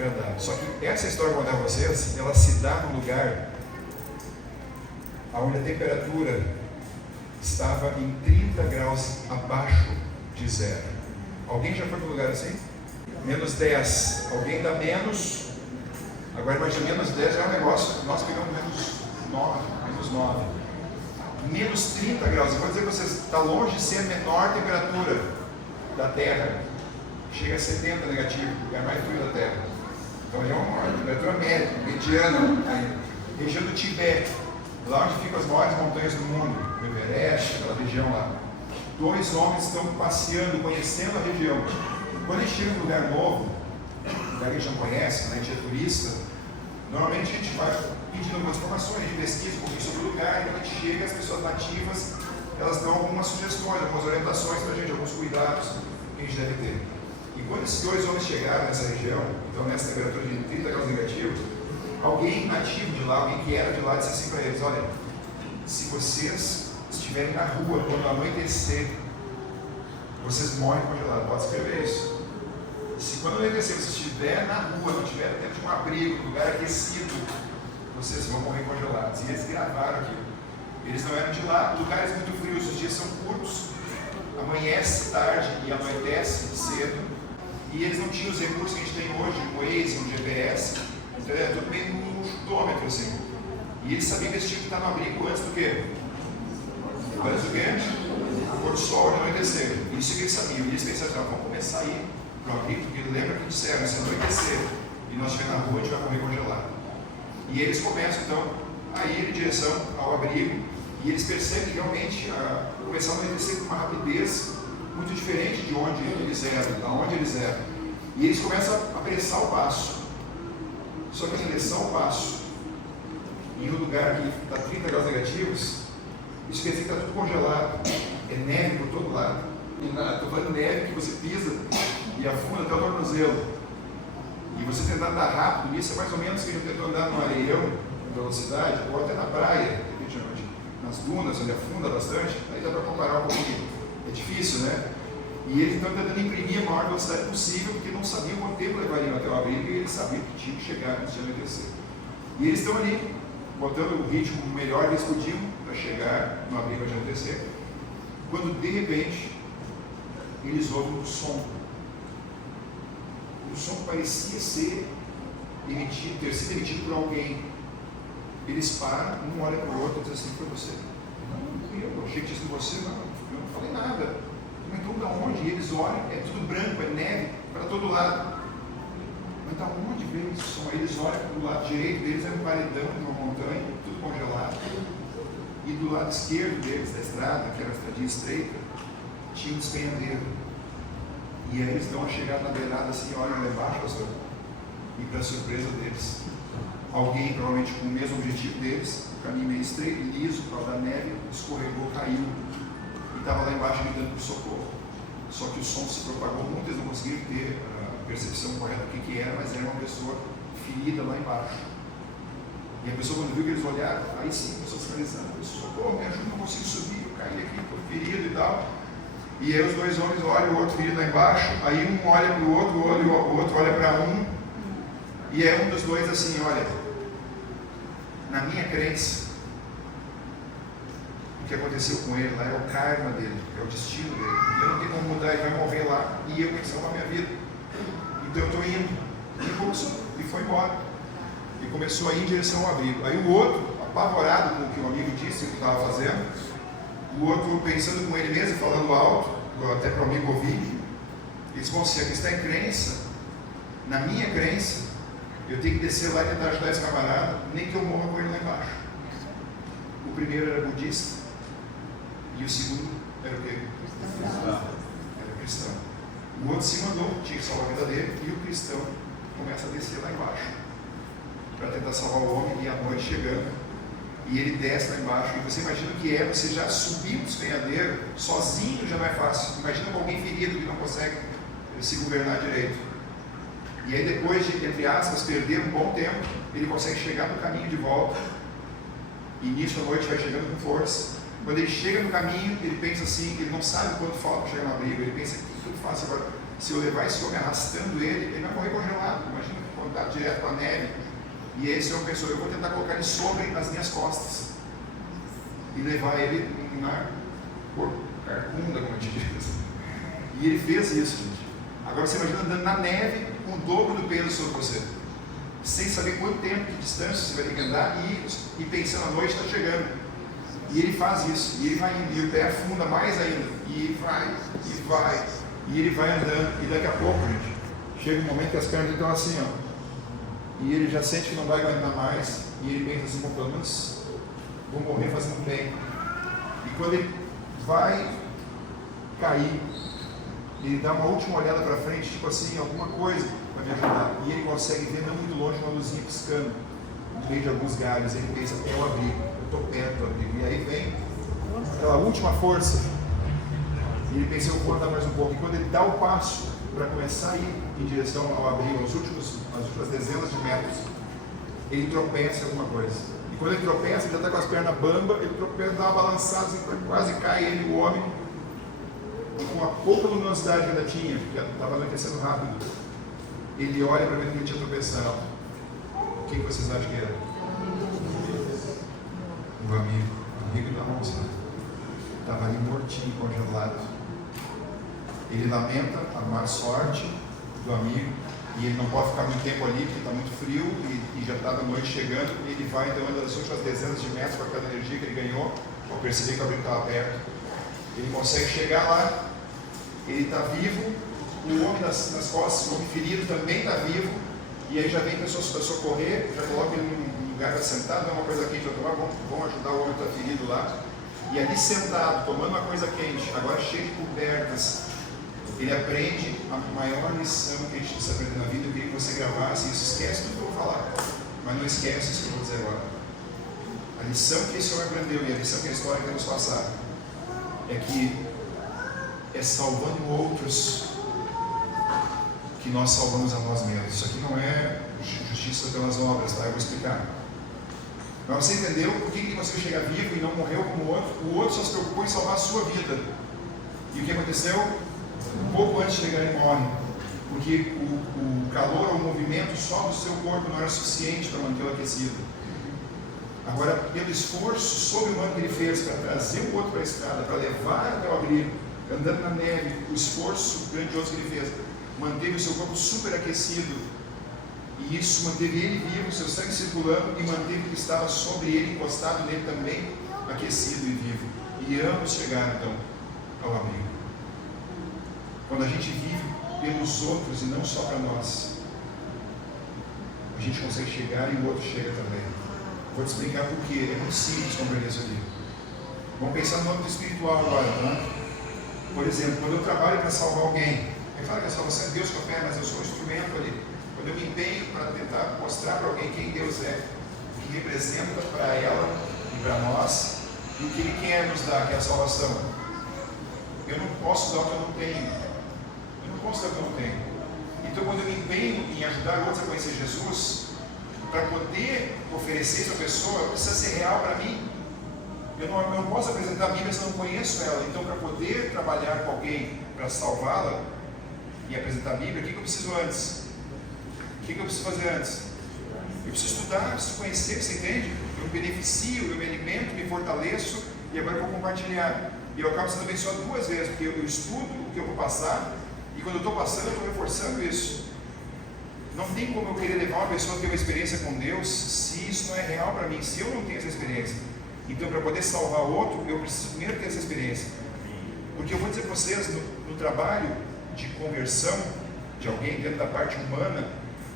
agradável. Só que essa história que eu vou contar a vocês, ela se dá num lugar onde a temperatura estava em 30 graus abaixo de zero. Alguém já foi para um lugar assim? Menos 10. Alguém dá menos. Agora imagina, menos 10 é um negócio. Nós pegamos menos 9. Menos 30 graus. Eu vou dizer para vocês, está longe de ser a menor temperatura da Terra. Chega a 70 negativo, é a mais frio da Terra. Então é uma temperatura média, mediana. A região do Tibete, lá onde ficam as maiores montanhas do mundo, o Everest, aquela região lá. 2 homens estão passeando, conhecendo a região. Quando a gente chega em um lugar novo, um lugar que a gente não conhece, quando a gente é turista, normalmente a gente vai pedindo algumas informações, a gente pesquisa um pouquinho sobre o lugar, e quando a gente chega, as pessoas nativas, elas dão algumas sugestões, algumas orientações para a gente, alguns cuidados que a gente deve ter. E quando esses 2 homens chegaram nessa região, então nessa temperatura de 30 graus negativos, alguém nativo de lá, alguém que era de lá, disse assim para eles: olha, se vocês estiverem na rua quando anoitecer, vocês morrem congelados. Pode escrever isso. Se quando anoitecer você estiver na rua, não estiver dentro de um abrigo, um lugar aquecido, vocês vão morrer congelados. E eles gravaram aquilo. Eles não eram de lá, lugares muito frios, os dias são curtos, amanhece tarde e anoitece cedo. E eles não tinham os recursos que a gente tem hoje, um Waze, um GPS, então era tudo meio no chutômetro assim. E eles sabiam que eles tinham que estar no abrigo antes do quê? Antes do quê? O pôr do sol de anoitecer. Isso que eles sabiam. E eles pensaram assim: vamos começar a ir para o abrigo, porque lembra que disseram, se anoitecer e nós estivermos na rua, a gente vai morrer congelado. E eles começam então a ir em direção ao abrigo, e eles percebem que realmente começaram a anoitecer com uma rapidez muito diferente de onde eles eram, de onde eles eram. E eles começam a apressar o passo. Só que em direção ao passo, em um lugar que está 30 graus negativos, isso quer dizer que está tudo congelado, é neve por todo lado. Estou falando neve que você pisa e afunda até o tornozelo. E você tentar andar rápido, isso é mais ou menos que a gente tentou andar no areião, em velocidade, ou até na praia, nas dunas, onde afunda bastante, aí dá para comparar um pouquinho. É difícil, né? E eles estão tentando imprimir a maior velocidade possível, porque não sabiam quanto tempo levariam até o abrigo, e eles sabiam que tinham que chegar antes de anoitecer. E eles estão ali, botando o ritmo melhor que eles podiam para chegar no abrigo de anoitecer, quando de repente eles ouvem um som. O som parecia ser ter sido emitido por alguém. Eles param, um olha para o outro e diz assim: foi você? Não, eu achei que tinha sido você. Não, eu não falei nada. Então da onde? E eles olham, é tudo branco, é neve para todo lado. Mas da onde veio esse som? Eles olham para o lado direito deles, é um paredão de uma montanha, tudo congelado. E do lado esquerdo deles, da estrada, que era uma estradinha estreita, tinha um despenhadeiro. E aí eles dão uma chegada na beirada assim, olham lá embaixo, pastor, e para surpresa deles, alguém provavelmente com o mesmo objetivo deles, o caminho meio estreito, liso, por causa da neve, escorregou, caiu, e estava lá embaixo gritando por socorro. Só que o som se propagou muito, eles não conseguiram ter a percepção correta do que era, mas era uma pessoa ferida lá embaixo. E a pessoa, quando viu que eles olharam, aí sim começou a sinalizar: socorro, me ajuda, não consigo subir, eu caí aqui, estou ferido e tal. E aí os 2 homens olham o outro ferido lá embaixo, aí um olha para o outro, o outro olha para um, e é um dos 2 assim: olha, na minha crença, o que aconteceu com ele lá é o karma dele, é o destino dele. Eu não tenho como mudar, ele vai morrer lá, e eu tenho que salvar a minha vida. Então eu estou indo. E começou, e foi embora. E começou a ir em direção ao abrigo. Aí o outro, apavorado com o que o amigo disse, o que estava fazendo, o outro pensando com ele mesmo, falando alto, até para o amigo ouvir, ele disse: bom, se aqui está em crença, na minha crença, eu tenho que descer lá e tentar ajudar esse camarada, nem que eu morra com ele lá embaixo. O primeiro era budista, e o segundo era o quê? Era cristão. O outro se mandou, tinha que salvar a vida dele, e o cristão começa a descer lá embaixo, para tentar salvar o homem, e a noite chegando, e ele desce lá embaixo, e você imagina o que é, você já subiu o despenhadeiro, sozinho já não é fácil. Imagina com alguém ferido que não consegue se governar direito. E aí depois de, entre aspas, perder um bom tempo, ele consegue chegar no caminho de volta, e nisso a noite vai chegando com força. Quando ele chega no caminho, ele pensa assim, ele não sabe quanto falta para chegar no abrigo, ele pensa: o que eu faço agora? Se eu levar esse homem arrastando ele vai morrer congelado. Imagina quando direto para a neve. E esse homem pensou, eu vou tentar colocar ele sobre as minhas costas e levar ele na carcunda, como a gente diz. E ele fez isso, gente. Agora você imagina andando na neve com o dobro do peso sobre você, sem saber quanto tempo de distância você vai ter que andar e pensando, a noite está chegando. E ele faz isso, e ele vai indo, e o pé afunda mais ainda, e vai, e ele vai andando, e daqui a pouco, gente, chega um momento que as pernas estão assim, ó, e ele já sente que não vai aguentar mais, e ele pensa assim, bom, pelo menos vou morrer fazendo bem. E quando ele vai cair, ele dá uma última olhada para frente, tipo assim, alguma coisa para me ajudar, e ele consegue ver não muito longe uma luzinha piscando no meio de alguns galhos. Ele pensa, é o abrigo, eu estou perto do abrigo, e aí vem aquela última força, e ele pensa, eu vou andar mais um pouco. E quando ele dá o passo para começar a ir em direção ao abrigo, as últimas dezenas de metros, ele tropeça em alguma coisa. E quando ele tropeça, ele já está com as pernas bamba, ele tropeça, dá uma balançada, assim, quase cai ele, o homem, e com a pouca luminosidade que ainda tinha, porque estava anoitecendo rápido, ele olha para ver que ele tinha tropeçado. O que vocês acham que era? Um amigo da onça. Estava ali mortinho, congelado. Ele lamenta a má sorte do amigo, e ele não pode ficar muito tempo ali, porque está muito frio, e já está da noite chegando, e ele vai então andando as últimas dezenas de metros com aquela energia que ele ganhou, ao perceber que o abrigo estava perto. Ele consegue chegar lá, ele está vivo, o homem nas costas, o homem ferido também está vivo, e aí já vem pessoas para socorrer, já coloca ele num lugar para sentar, não é uma coisa quente para tomar, vão ajudar o homem que está ferido lá, e ali sentado, tomando uma coisa quente, agora cheio de cobertas, ele aprende a maior lição que a gente precisa aprender na vida. Eu queria que você gravasse isso, esquece tudo que eu vou falar, mas não esquece isso que eu vou dizer agora. A lição que esse homem aprendeu, e a lição que a história quer nos passar, é que é salvando outros que nós salvamos a nós mesmos. Isso aqui não é justiça pelas obras, tá? Eu vou explicar. Mas você entendeu por que você chega vivo e não morreu como o outro só se preocupou em salvar a sua vida. E o que aconteceu? Um pouco antes de chegar ele morre, porque o calor ou o movimento só do seu corpo não era suficiente para mantê-lo aquecido. Agora, pelo esforço sobre-humano que ele fez para trazer o outro para a estrada, para levar até o abrigo, andando na neve, o esforço grandioso que ele fez, manteve o seu corpo superaquecido, e isso manteve ele vivo, seu sangue circulando, e manteve o que estava sobre ele, encostado nele também, aquecido e vivo. E ambos chegaram então ao abrigo. Quando a gente vive pelos outros e não só para nós, a gente consegue chegar e o outro chega também. Vou te explicar por quê. É muito simples compreender isso aqui. Vamos pensar no âmbito espiritual agora, tá? Por exemplo, quando eu trabalho para salvar alguém, é claro que a salvação é Deus que opera, mas eu sou um instrumento ali. Quando eu me empenho para tentar mostrar para alguém quem Deus é, o que representa para ela e para nós, e o que Ele quer nos dar, que é a salvação. Eu não posso dar o que eu não tenho. Consta que eu não tenho. Então, quando eu me empenho em ajudar outros a conhecer Jesus, para poder oferecer isso à pessoa, precisa ser real para mim. Eu não posso apresentar a Bíblia se eu não conheço ela. Então, para poder trabalhar com alguém para salvá-la e apresentar a Bíblia, o que eu preciso antes? O que eu preciso fazer antes? Eu preciso estudar, eu preciso conhecer, você entende? Eu me beneficio, eu me alimento, me fortaleço, e agora eu vou compartilhar. E eu acabo sendo abençoado duas vezes, porque eu estudo o que eu vou passar, e quando eu estou passando, eu estou reforçando isso. Não tem como eu querer levar uma pessoa a ter uma experiência com Deus se isso não é real para mim, se eu não tenho essa experiência. Então, para poder salvar o outro, eu preciso primeiro ter essa experiência. Porque eu vou dizer para vocês, no trabalho de conversão de alguém dentro da parte humana,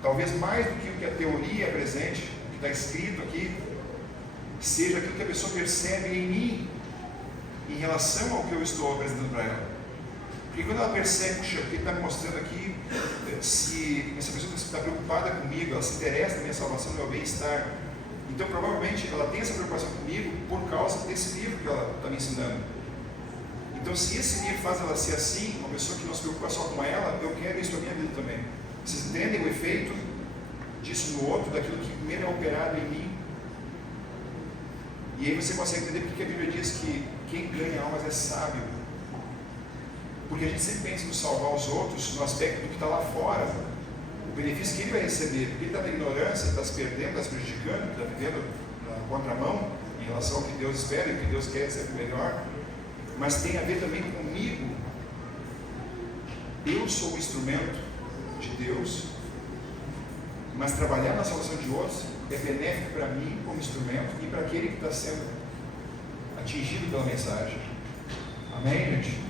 talvez mais do que o que a teoria é presente, o que está escrito aqui, seja aquilo que a pessoa percebe em mim, em relação ao que eu estou apresentando para ela. Porque quando ela percebe, puxa, o que ele está me mostrando aqui, se essa pessoa está preocupada comigo, ela se interessa na minha salvação, no meu bem-estar, então provavelmente ela tem essa preocupação comigo por causa desse livro que ela está me ensinando. Então, se esse livro faz ela ser assim, uma pessoa que não se preocupa só com ela, eu quero isso na minha vida também. Vocês entendem o efeito disso no outro, daquilo que primeiro é operado em mim? E aí você consegue entender porque a Bíblia diz que quem ganha almas é sábio. Porque a gente sempre pensa em salvar os outros no aspecto do que está lá fora, benefício que ele vai receber, porque ele está na ignorância, está se perdendo, está se prejudicando, está vivendo na contramão em relação ao que Deus espera e o que Deus quer ser melhor, mas tem a ver também comigo. Eu sou o instrumento de Deus, mas trabalhar na salvação de outros é benéfico para mim como instrumento e para aquele que está sendo atingido pela mensagem. Amém, gente?